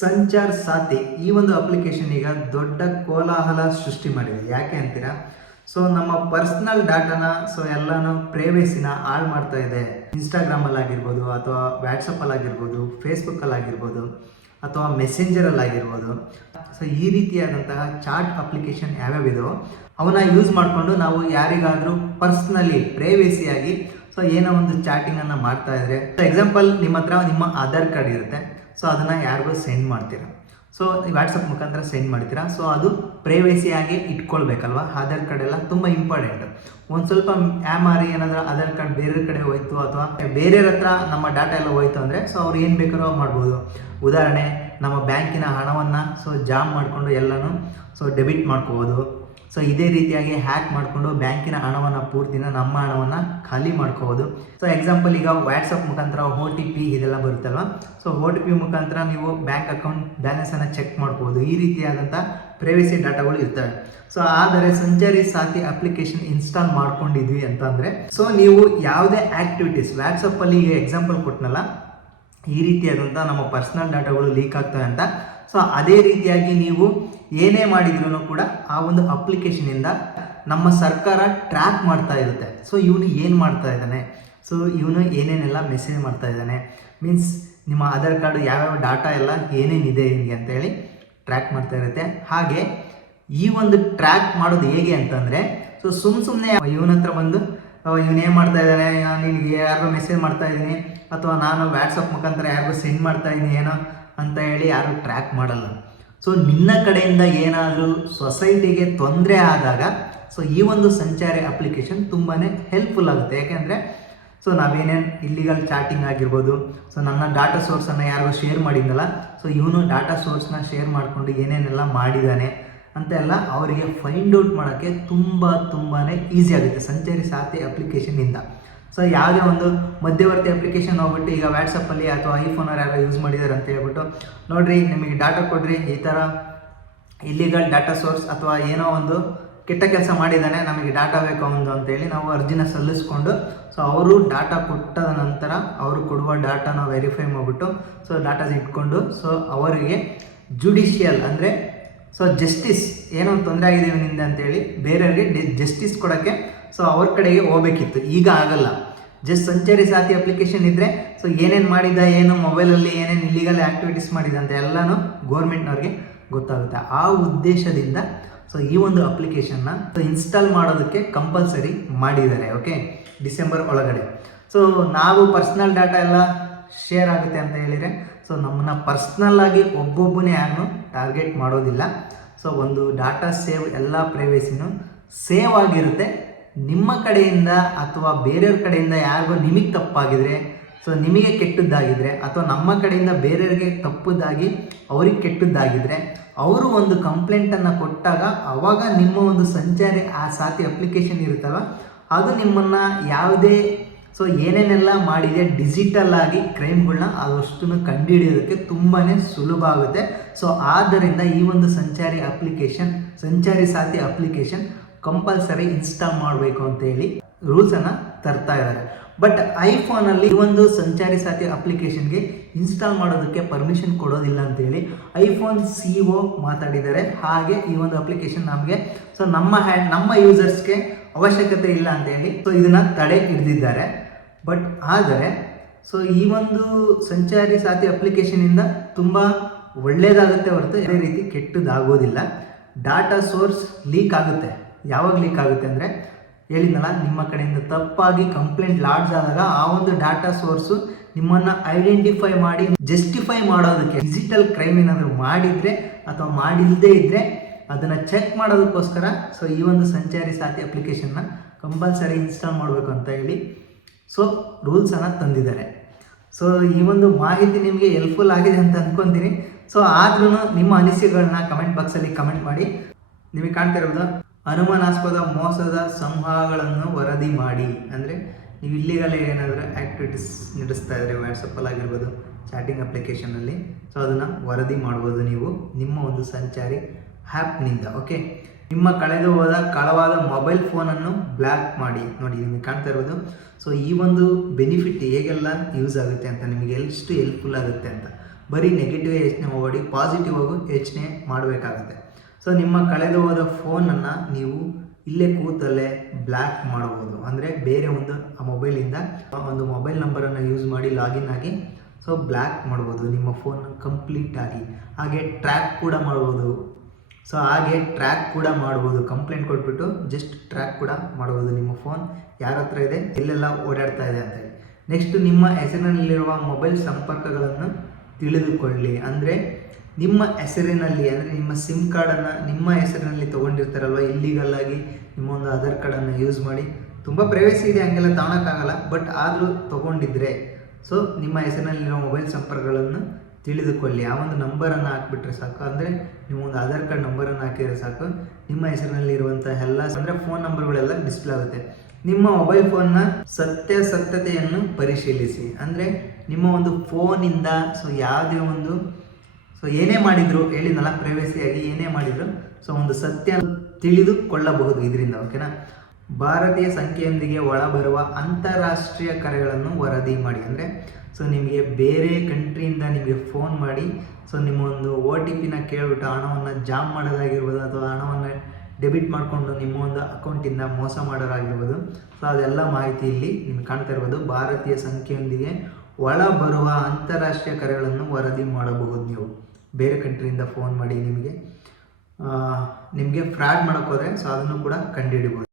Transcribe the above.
ಸಂಚಾರ್ ಸಾಥಿ ಈ ಒಂದು ಅಪ್ಲಿಕೇಶನ್ ಈಗ ದೊಡ್ಡ ಕೋಲಾಹಲ ಸೃಷ್ಟಿ ಮಾಡಿದೆ. ಯಾಕೆ ಅಂತೀರಾ? ಸೊ ನಮ್ಮ ಪರ್ಸ್ನಲ್ ಡಾಟಾನ ಎಲ್ಲಾನು ಪ್ರೈವೇಸಿನ ಹಾಳು ಮಾಡ್ತಾ ಇದೆ. ಇನ್ಸ್ಟಾಗ್ರಾಮಲ್ಲಿ ಆಗಿರ್ಬೋದು, ಅಥವಾ ವಾಟ್ಸಪ್ಪಲ್ಲಿ ಆಗಿರ್ಬೋದು, ಫೇಸ್ಬುಕ್ಕಲ್ಲಿ ಆಗಿರ್ಬೋದು, ಅಥವಾ ಮೆಸೆಂಜರಲ್ಲಿ ಆಗಿರ್ಬೋದು. ಸೊ ಈ ರೀತಿಯಾದಂತಹ ಚಾಟ್ ಅಪ್ಲಿಕೇಶನ್ ಯಾವ್ಯಾವಿದೋ ಅವನ್ನ ಯೂಸ್ ಮಾಡಿಕೊಂಡು ನಾವು ಯಾರಿಗಾದರೂ ಪರ್ಸ್ನಲಿ ಪ್ರೈವೇಸಿಯಾಗಿ ಏನೋ ಒಂದು ಚಾಟಿಂಗನ್ನು ಮಾಡ್ತಾ ಇದ್ರೆ, ಎಕ್ಸಾಂಪಲ್ ನಿಮ್ಮ ಹತ್ರ ನಿಮ್ಮ ಆಧಾರ್ ಕಾರ್ಡ್ ಇರುತ್ತೆ. ಸೊ ಅದನ್ನು ಯಾರಿಗೂ ಸೆಂಡ್ ಮಾಡ್ತೀರಾ, ಸೊ ವಾಟ್ಸಪ್ ಮುಖಾಂತರ ಸೆಂಡ್ ಮಾಡ್ತೀರಾ. ಸೊ ಅದು ಪ್ರೈವೇಸಿಯಾಗಿ ಇಟ್ಕೊಳ್ಬೇಕಲ್ವ. ಆಧಾರ್ ಕಾರ್ಡ್ ಎಲ್ಲ ತುಂಬ ಇಂಪಾರ್ಟೆಂಟ್. ಒಂದು ಸ್ವಲ್ಪ ಮಾರಿ ಏನಾದರೂ ಆಧಾರ್ ಕಾರ್ಡ್ ಬೇರೆ ಕಡೆ ಹೋಯ್ತು, ಅಥವಾ ಬೇರೆಯವ್ರ ಹತ್ರ ನಮ್ಮ ಡಾಟಾ ಎಲ್ಲ ಹೋಯ್ತು ಅಂದರೆ ಅವ್ರು ಏನು ಬೇಕಾದ್ರೂ ಮಾಡ್ಬೋದು. ಉದಾಹರಣೆ, ನಮ್ಮ ಬ್ಯಾಂಕಿನ ಹಣವನ್ನು ಜಾಮ್ ಮಾಡಿಕೊಂಡು ಎಲ್ಲನೂ ಡೆಬಿಟ್ ಮಾಡ್ಕೋಬೋದು. ಸೊ ಇದೇ ರೀತಿಯಾಗಿ ಹ್ಯಾಕ್ ಮಾಡಿಕೊಂಡು ಬ್ಯಾಂಕಿನ ಹಣವನ್ನು ಪೂರ್ತಿನ ನಮ್ಮ ಹಣವನ್ನು ಖಾಲಿ ಮಾಡ್ಕೋಬೋದು. ಸೊ ಎಕ್ಸಾಂಪಲ್, ಈಗ ವಾಟ್ಸಪ್ ಮುಖಾಂತರ OTP ಇದೆಲ್ಲ ಬರುತ್ತಲ್ವ. ಸೊ OTP ಮುಖಾಂತರ ನೀವು ಬ್ಯಾಂಕ್ ಅಕೌಂಟ್ ಬ್ಯಾಲೆನ್ಸನ್ನು ಚೆಕ್ ಮಾಡ್ಕೋಬೋದು. ಈ ರೀತಿಯಾದಂಥ ಪ್ರೈವೇಸಿ ಡಾಟಾಗಳು ಇರ್ತವೆ. ಸೊ ಆದರೆ ಸಂಚಾರಿ ಸಾಥಿ ಅಪ್ಲಿಕೇಶನ್ ಇನ್ಸ್ಟಾಲ್ ಮಾಡ್ಕೊಂಡಿದ್ವಿ ಅಂತಂದರೆ, ಸೊ ನೀವು ಯಾವುದೇ ಆ್ಯಕ್ಟಿವಿಟೀಸ್ ವಾಟ್ಸಪ್ಪಲ್ಲಿ ಈಗ ಎಕ್ಸಾಂಪಲ್ ಕೊಟ್ಟನಲ್ಲ, ಈ ರೀತಿಯಾದಂಥ ನಮ್ಮ ಪರ್ಸ್ನಲ್ ಡಾಟಾಗಳು ಲೀಕ್ ಆಗ್ತವೆ ಅಂತ. ಸೊ ಅದೇ ರೀತಿಯಾಗಿ ನೀವು ಏನೇ ಮಾಡಿದ್ರೂ ಕೂಡ ಆ ಒಂದು ಅಪ್ಲಿಕೇಶನಿಂದ ನಮ್ಮ ಸರ್ಕಾರ ಟ್ರ್ಯಾಕ್ ಮಾಡ್ತಾ ಇರುತ್ತೆ. ಸೊ ಇವನು ಏನು ಮಾಡ್ತಾ ಇದ್ದಾನೆ, ಸೊ ಇವನು ಏನೇನೆಲ್ಲ ಮೆಸೇಜ್ ಮಾಡ್ತಾ ಇದ್ದಾನೆ, ಮೀನ್ಸ್ ನಿಮ್ಮ ಆಧಾರ್ ಕಾರ್ಡು ಯಾವ್ಯಾವ ಡಾಟಾ ಎಲ್ಲ ಏನೇನಿದೆ ನಿಮಗೆ ಅಂತೇಳಿ ಟ್ರ್ಯಾಕ್ ಮಾಡ್ತಾ ಇರುತ್ತೆ. ಹಾಗೆ ಈ ಒಂದು ಟ್ರ್ಯಾಕ್ ಮಾಡೋದು ಹೇಗೆ ಅಂತಂದರೆ, ಸೊ ಸುಮ್ಮನೆ ಇವನ ಹತ್ರ ಬಂದು ಇವನೇನು ಮಾಡ್ತಾ ಇದ್ದಾನೆ, ನಿನಗೆ ಯಾರಿಗೋ ಮೆಸೇಜ್ ಮಾಡ್ತಾ ಇದ್ದೀನಿ, ಅಥವಾ ನಾನು ವಾಟ್ಸಪ್ ಮುಖಾಂತರ ಯಾರಿಗೋ ಸೆಂಡ್ ಮಾಡ್ತಾ ಇದ್ದೀನಿ ಏನೋ ಅಂತ ಹೇಳಿ ಯಾರು ಟ್ರ್ಯಾಕ್ ಮಾಡಲ್ಲ. ಸೊ ನಿನ್ನ ಕಡೆಯಿಂದ ಏನಾದರೂ ಸೊಸೈಟಿಗೆ ತೊಂದರೆ ಆದಾಗ ಈ ಒಂದು ಸಂಚಾರಿ ಅಪ್ಲಿಕೇಶನ್ ತುಂಬಾ ಹೆಲ್ಪ್ಫುಲ್ ಆಗುತ್ತೆ. ಯಾಕೆಂದರೆ ನಾವೇನೇನು ಇಲ್ಲಿಗಲ್ ಚಾಟಿಂಗ್ ಆಗಿರ್ಬೋದು, ನನ್ನ ಡಾಟಾ ಸೋರ್ಸನ್ನು ಯಾರಿಗೋ ಶೇರ್ ಮಾಡಿದ್ನಲ್ಲ, ಇವನು ಡಾಟಾ ಸೋರ್ಸ್ನ ಶೇರ್ ಮಾಡಿಕೊಂಡು ಏನೇನೆಲ್ಲ ಮಾಡಿದ್ದಾನೆ ಅಂತೆಲ್ಲ ಅವರಿಗೆ ಫೈಂಡ್ ಔಟ್ ಮಾಡೋಕ್ಕೆ ತುಂಬಾ ಈಸಿ ಆಗುತ್ತೆ ಸಂಚಾರಿ ಸಾಥಿ ಅಪ್ಲಿಕೇಶನ್ನಿಂದ. ಸೊ ಯಾವುದೇ ಒಂದು ಮಧ್ಯವರ್ತಿ ಅಪ್ಲಿಕೇಶನ್ ಹೋಗ್ಬಿಟ್ಟು, ಈಗ ವಾಟ್ಸಪ್ಪಲ್ಲಿ ಅಥವಾ ಐಫೋನಲ್ಲಿ ಯಾರೋ ಯೂಸ್ ಮಾಡಿದ್ದಾರೆ ಅಂತ ಹೇಳ್ಬಿಟ್ಟು, ನೋಡಿರಿ ನಿಮಗೆ ಡಾಟಾ ಕೊಡ್ರಿ, ಈ ಥರ ಇಲ್ಲಿಗಲ್ ಡಾಟಾ ಸೋರ್ಸ್ ಅಥವಾ ಏನೋ ಒಂದು ಕೆಟ್ಟ ಕೆಲಸ ಮಾಡಿದ್ದಾನೆ, ನಮಗೆ ಡಾಟಾ ಬೇಕು ಒಂದು ಅಂತೇಳಿ ನಾವು ಅರ್ಜಿನ ಸಲ್ಲಿಸ್ಕೊಂಡು, ಅವರು ಡಾಟಾ ಕೊಟ್ಟದ ನಂತರ ಅವರು ಕೊಡುವ ಡಾಟಾನ ವೆರಿಫೈ ಮಾಡಿಬಿಟ್ಟು ಡಾಟಾಸ್ ಇಟ್ಕೊಂಡು ಅವರಿಗೆ ಜುಡಿಷಿಯಲ್ ಅಂದರೆ ಜಸ್ಟಿಸ್ ಏನೋ ತೊಂದರೆ ಆಗಿದೆ ಇವನಿಂದ ಅಂತೇಳಿ ಬೇರೆಯವ್ರಿಗೆ ಜಸ್ಟಿಸ್ ಕೊಡೋಕ್ಕೆ ಅವ್ರ ಕಡೆಗೆ ಹೋಗ್ಬೇಕಿತ್ತು. ಈಗ ಆಗಲ್ಲ. ಜಸ್ಟ್ ಸಂಚಾರಿ ಸಾಥಿ ಅಪ್ಲಿಕೇಶನ್ ಇದ್ದರೆ ಏನೇನು ಮಾಡಿದ, ಏನು ಮೊಬೈಲಲ್ಲಿ ಏನೇನು ಇಲ್ಲಿಗಲ್ ಆ್ಯಕ್ಟಿವಿಟೀಸ್ ಮಾಡಿದ ಅಂತ ಎಲ್ಲನೂ ಗೋರ್ಮೆಂಟ್ನವ್ರಿಗೆ ಗೊತ್ತಾಗುತ್ತೆ. ಆ ಉದ್ದೇಶದಿಂದ ಈ ಒಂದು ಅಪ್ಲಿಕೇಶನ್ನ ಇನ್ಸ್ಟಾಲ್ ಮಾಡೋದಕ್ಕೆ ಕಂಪಲ್ಸರಿ ಮಾಡಿದ್ದಾರೆ. ಓಕೆ, ಡಿಸೆಂಬರ್ ಒಳಗಡೆ. ನಾವು ಪರ್ಸ್ನಲ್ ಡಾಟಾ ಎಲ್ಲ ಶೇರ್ ಆಗುತ್ತೆ ಅಂತ ಹೇಳಿದರೆ, ನಮ್ಮನ್ನು ಪರ್ಸ್ನಲ್ಲಾಗಿ ಒಬ್ಬೊಬ್ಬನೇ ಯಾರನ್ನು ಟಾರ್ಗೆಟ್ ಮಾಡೋದಿಲ್ಲ. ಒಂದು ಡಾಟಾ ಸೇವ್ ಎಲ್ಲ ಪ್ರೈವೇಸಿನೂ ಸೇವ್ ಆಗಿರುತ್ತೆ. ನಿಮ್ಮ ಕಡೆಯಿಂದ ಅಥವಾ ಬೇರೆಯವ್ರ ಕಡೆಯಿಂದ ಯಾರಿಗೋ ನಿಮಗೆ ತಪ್ಪಾಗಿದ್ರೆ, ನಿಮಗೆ ಕೆಟ್ಟದ್ದಾಗಿದ್ದರೆ, ಅಥವಾ ನಮ್ಮ ಕಡೆಯಿಂದ ಬೇರೆಯವ್ರಿಗೆ ತಪ್ಪದ್ದಾಗಿ ಅವ್ರಿಗೆ ಕೆಟ್ಟದ್ದಾಗಿದ್ದರೆ, ಅವರು ಒಂದು ಕಂಪ್ಲೇಂಟನ್ನು ಕೊಟ್ಟಾಗ ಅವಾಗ ನಿಮ್ಮ ಒಂದು ಸಂಚಾರಿ ಸಾಥಿ ಅಪ್ಲಿಕೇಶನ್ ಇರುತ್ತಲ್ಲ, ಅದು ನಿಮ್ಮನ್ನು ಯಾವುದೇ ಏನೇನೆಲ್ಲ ಮಾಡಿದೆ ಡಿಜಿಟಲ್ ಆಗಿ ಕ್ರೈಮ್ಗಳನ್ನ ಅದಷ್ಟನ್ನು ಕಂಡುಹಿಡಿಯೋದಕ್ಕೆ ತುಂಬಾ ಸುಲಭ ಆಗುತ್ತೆ. ಆದ್ದರಿಂದ ಈ ಒಂದು ಸಂಚಾರಿ ಸಾಥಿ ಅಪ್ಲಿಕೇಶನ್ ಕಂಪಲ್ಸರಿ ಇನ್ಸ್ಟಾಲ್ ಮಾಡಬೇಕು ಅಂತೇಳಿ ರೂಲ್ಸನ್ನು ತರ್ತಾ ಇದ್ದಾರೆ. ಬಟ್ ಐಫೋನಲ್ಲಿ ಈ ಒಂದು ಸಂಚಾರಿ ಸಾಥಿ ಅಪ್ಲಿಕೇಶನ್ಗೆ ಇನ್ಸ್ಟಾಲ್ ಮಾಡೋದಕ್ಕೆ ಪರ್ಮಿಷನ್ ಕೊಡೋದಿಲ್ಲ ಅಂತೇಳಿ ಐಫೋನ್ CEO ಮಾತಾಡಿದ್ದಾರೆ. ಹಾಗೆ ಈ ಒಂದು ಅಪ್ಲಿಕೇಶನ್ ನಮಗೆ ನಮ್ಮ ಯೂಸರ್ಸ್ಗೆ ಅವಶ್ಯಕತೆ ಇಲ್ಲ ಅಂತೇಳಿ ಇದನ್ನು ತಡೆ ಹಿಡಿದಿದ್ದಾರೆ. ಬಟ್ ಆದರೆ ಈ ಒಂದು ಸಂಚಾರಿ ಸಾಥಿ ಅಪ್ಲಿಕೇಶನಿಂದ ತುಂಬ ಒಳ್ಳೆಯದಾಗುತ್ತೆ ಹೊರತು ಇದೇ ರೀತಿ ಕೆಟ್ಟದಾಗೋದಿಲ್ಲ. ಡಾಟಾ ಸೋರ್ಸ್ ಲೀಕ್ ಆಗುತ್ತೆ. ಯಾವಾಗ ಲೀಕ್ ಆಗುತ್ತೆ ಅಂದರೆ, ಹೇಳಿದ್ನಲ್ಲ, ನಿಮ್ಮ ಕಡೆಯಿಂದ ತಪ್ಪಾಗಿ ಕಂಪ್ಲೇಂಟ್ ಲಾಡ್ಜ್ ಆದಾಗ ಆ ಒಂದು ಡಾಟಾ ಸೋರ್ಸು ನಿಮ್ಮನ್ನು ಐಡೆಂಟಿಫೈ ಮಾಡಿ ಜಸ್ಟಿಫೈ ಮಾಡೋದಕ್ಕೆ, ಡಿಜಿಟಲ್ ಕ್ರೈಮ್ ಏನಾದರೂ ಮಾಡಿದರೆ ಅಥವಾ ಮಾಡಿಲ್ಲದೇ ಇದ್ದರೆ ಅದನ್ನು ಚೆಕ್ ಮಾಡೋದಕ್ಕೋಸ್ಕರ ಈ ಒಂದು ಸಂಚಾರಿ ಸಾಥಿ ಅಪ್ಲಿಕೇಶನ್ನ ಕಂಪಲ್ಸರಿ ಇನ್ಸ್ಟಾಲ್ ಮಾಡಬೇಕು ಅಂತ ಹೇಳಿ ರೂಲ್ಸನ್ನು ತಂದಿದ್ದಾರೆ. ಈ ಒಂದು ಮಾಹಿತಿ ನಿಮಗೆ ಹೆಲ್ಪ್ಫುಲ್ ಆಗಿದೆ ಅಂತ ಅಂದ್ಕೊತೀನಿ. ಆದ್ರೂ ನಿಮ್ಮ ಅನಿಸಿಕೆಗಳನ್ನ ಕಮೆಂಟ್ ಬಾಕ್ಸಲ್ಲಿ ಕಮೆಂಟ್ ಮಾಡಿ. ನಿಮಗೆ ಕಾಣ್ತಾ ಇರೋದು ಅನುಮಾನಾಸ್ಪದ ಮೋಸದ ಸಂವಾದಗಳನ್ನು ವರದಿ ಮಾಡಿ. ಅಂದರೆ ನೀವು ಇಲ್ಲಿಗಲ್ ಏನಾದರೂ ಆ್ಯಕ್ಟಿವಿಟೀಸ್ ನಡೆಸ್ತಾ ಇದ್ದರೆ ವಾಟ್ಸಪ್ಪಲ್ಲಿ ಆಗಿರ್ಬೋದು, ಚಾಟಿಂಗ್ ಅಪ್ಲಿಕೇಶನಲ್ಲಿ, ಅದನ್ನು ವರದಿ ಮಾಡ್ಬೋದು ನೀವು ನಿಮ್ಮ ಒಂದು ಸಂಚಾರಿ ಆ್ಯಪ್ನಿಂದ. ಓಕೆ, ನಿಮ್ಮ ಕಳೆದು ಹೋದ ಕಳವಾದ ಮೊಬೈಲ್ ಫೋನನ್ನು ಬ್ಲಾಕ್ ಮಾಡಿ. ನೋಡಿ, ನಿಮಗೆ ಕಾಣ್ತಾ ಇರೋದು ಈ ಒಂದು ಬೆನಿಫಿಟ್ ಹೇಗೆಲ್ಲ ಯೂಸ್ ಆಗುತ್ತೆ ಅಂತ, ನಿಮಗೆ ಎಷ್ಟು ಹೆಲ್ಪ್ಫುಲ್ ಆಗುತ್ತೆ ಅಂತ. ಬರೀ ನೆಗೆಟಿವ್ ಯೋಚನೆ ಮಾಡಿ ಪಾಸಿಟಿವ್ ಆಗಿ ಯೋಚನೆ ಮಾಡಬೇಕಾಗತ್ತೆ. ಸೊ ನಿಮ್ಮ ಕಳೆದು ಹೋದ ಫೋನನ್ನು ನೀವು ಇಲ್ಲೇ ಕೂತಲ್ಲೇ ಬ್ಲ್ಯಾಕ್ ಮಾಡ್ಬೋದು. ಅಂದರೆ ಬೇರೆ ಒಂದು ಆ ಮೊಬೈಲಿಂದ ಒಂದು ಮೊಬೈಲ್ ನಂಬರನ್ನು ಯೂಸ್ ಮಾಡಿ ಲಾಗಿನ್ ಆಗಿ ಸೊ ಬ್ಲ್ಯಾಕ್ ಮಾಡ್ಬೋದು ನಿಮ್ಮ ಫೋನ್ ಕಂಪ್ಲೀಟಾಗಿ. ಹಾಗೆ ಟ್ರ್ಯಾಕ್ ಕೂಡ ಮಾಡ್ಬೋದು. ಸೊ ಹಾಗೆ ಟ್ರ್ಯಾಕ್ ಕೂಡ ಮಾಡ್ಬೋದು, ಕಂಪ್ಲೇಂಟ್ ಕೊಟ್ಬಿಟ್ಟು ಜಸ್ಟ್ ಟ್ರ್ಯಾಕ್ ಕೂಡ ಮಾಡ್ಬೋದು ನಿಮ್ಮ ಫೋನ್ ಯಾರ ಹತ್ರ ಇದೆ, ಎಲ್ಲೆಲ್ಲ ಓಡಾಡ್ತಾ ಇದೆ ಅಂತೇಳಿ. ನೆಕ್ಸ್ಟ್ ನಿಮ್ಮ ಹೆಸರಿನಲ್ಲಿರುವ ಮೊಬೈಲ್ ಸಂಪರ್ಕಗಳನ್ನು ತಿಳಿದುಕೊಳ್ಳಿ. ಅಂದರೆ ನಿಮ್ಮ ಹೆಸರಿನಲ್ಲಿ, ಅಂದರೆ ನಿಮ್ಮ ಸಿಮ್ ಕಾರ್ಡನ್ನು ನಿಮ್ಮ ಹೆಸರಿನಲ್ಲಿ ತೊಗೊಂಡಿರ್ತಾರಲ್ವ, ಇಲ್ಲಿಗಲ್ಲಾಗಿ ನಿಮ್ಮ ಒಂದು ಆಧಾರ್ ಕಾರ್ಡನ್ನು ಯೂಸ್ ಮಾಡಿ, ತುಂಬ ಪ್ರೈವಸಿ ಇದೆ ಹಂಗೆಲ್ಲ ತಗೊಳಕ್ಕಾಗಲ್ಲ, ಬಟ್ ಆದರೂ ತೊಗೊಂಡಿದ್ರೆ ಸೊ ನಿಮ್ಮ ಹೆಸರಿನಲ್ಲಿರೋ ಮೊಬೈಲ್ ಸಂಪರ್ಕಗಳನ್ನು ತಿಳಿದುಕೊಳ್ಳಿ. ಆ ಒಂದು ನಂಬರನ್ನು ಹಾಕ್ಬಿಟ್ರೆ ಸಾಕು, ಅಂದರೆ ನಿಮ್ಮ ಒಂದು ಆಧಾರ್ ಕಾರ್ಡ್ ನಂಬರನ್ನು ಹಾಕಿದರೆ ಸಾಕು, ನಿಮ್ಮ ಹೆಸರಿನಲ್ಲಿರುವಂಥ ಎಲ್ಲ ಅಂದರೆ ಫೋನ್ ನಂಬರ್ಗಳೆಲ್ಲ ಡಿಸ್ಪ್ಲೇ ಆಗುತ್ತೆ. ನಿಮ್ಮ ಮೊಬೈಲ್ ಫೋನ್ನ ಸತ್ಯತೆಯನ್ನು ಪರಿಶೀಲಿಸಿ. ಅಂದರೆ ನಿಮ್ಮ ಒಂದು ಫೋನಿಂದ ಸೊ ಯಾವುದೇ ಒಂದು ಸೊ ಏನೇ ಮಾಡಿದ್ರು ಹೇಳಿದ್ನಲ್ಲ, ಪ್ರೈವಸಿಯಾಗಿ ಏನೇ ಮಾಡಿದ್ರು ಸೊ ಒಂದು ಸತ್ಯ ತಿಳಿದುಕೊಳ್ಳಬಹುದು ಇದರಿಂದ. ಓಕೆನಾ. ಭಾರತೀಯ ಸಂಖ್ಯೆಯೊಂದಿಗೆ ಒಳಬರುವ ಅಂತಾರಾಷ್ಟ್ರೀಯ ಕರೆಗಳನ್ನು ವರದಿ ಮಾಡಿ. ಅಂದರೆ ಸೊ ನಿಮಗೆ ಬೇರೆ ಕಂಟ್ರಿಯಿಂದ ನಿಮಗೆ ಫೋನ್ ಮಾಡಿ ಸೊ ನಿಮ್ಮ ಒಂದು OTPನ ಕೇಳಿಬಿಟ್ಟು ಹಣವನ್ನು ಜಾಮ್ ಮಾಡೋದಾಗಿರ್ಬೋದು, ಅಥವಾ ಹಣವನ್ನು ಡೆಬಿಟ್ ಮಾಡಿಕೊಂಡು ನಿಮ್ಮ ಒಂದು ಅಕೌಂಟಿಂದ ಮೋಸ ಮಾಡೋರಾಗಿರ್ಬೋದು. ಸೊ ಅದೆಲ್ಲ ಮಾಹಿತಿ ಇಲ್ಲಿ ನಿಮಗೆ ಕಾಣ್ತಾ ಇರ್ಬೋದು. ಭಾರತೀಯ ಸಂಖ್ಯೆಯೊಂದಿಗೆ ಒಳಬರುವ ಅಂತಾರಾಷ್ಟ್ರೀಯ ಕರೆಗಳನ್ನು ವರದಿ ಮಾಡಬಹುದು. ನೀವು ಬೇರೆ ಕಂಟ್ರಿಯಿಂದ ಫೋನ್ ಮಾಡಿ ನಿಮಗೆ ಫ್ರಾಡ್ ಮಾಡೋಕ್ಕೋದ್ರೆ ಸೊ ಅದನ್ನು ಕೂಡ ಕಂಡುಹಿಡಿಬೋದು.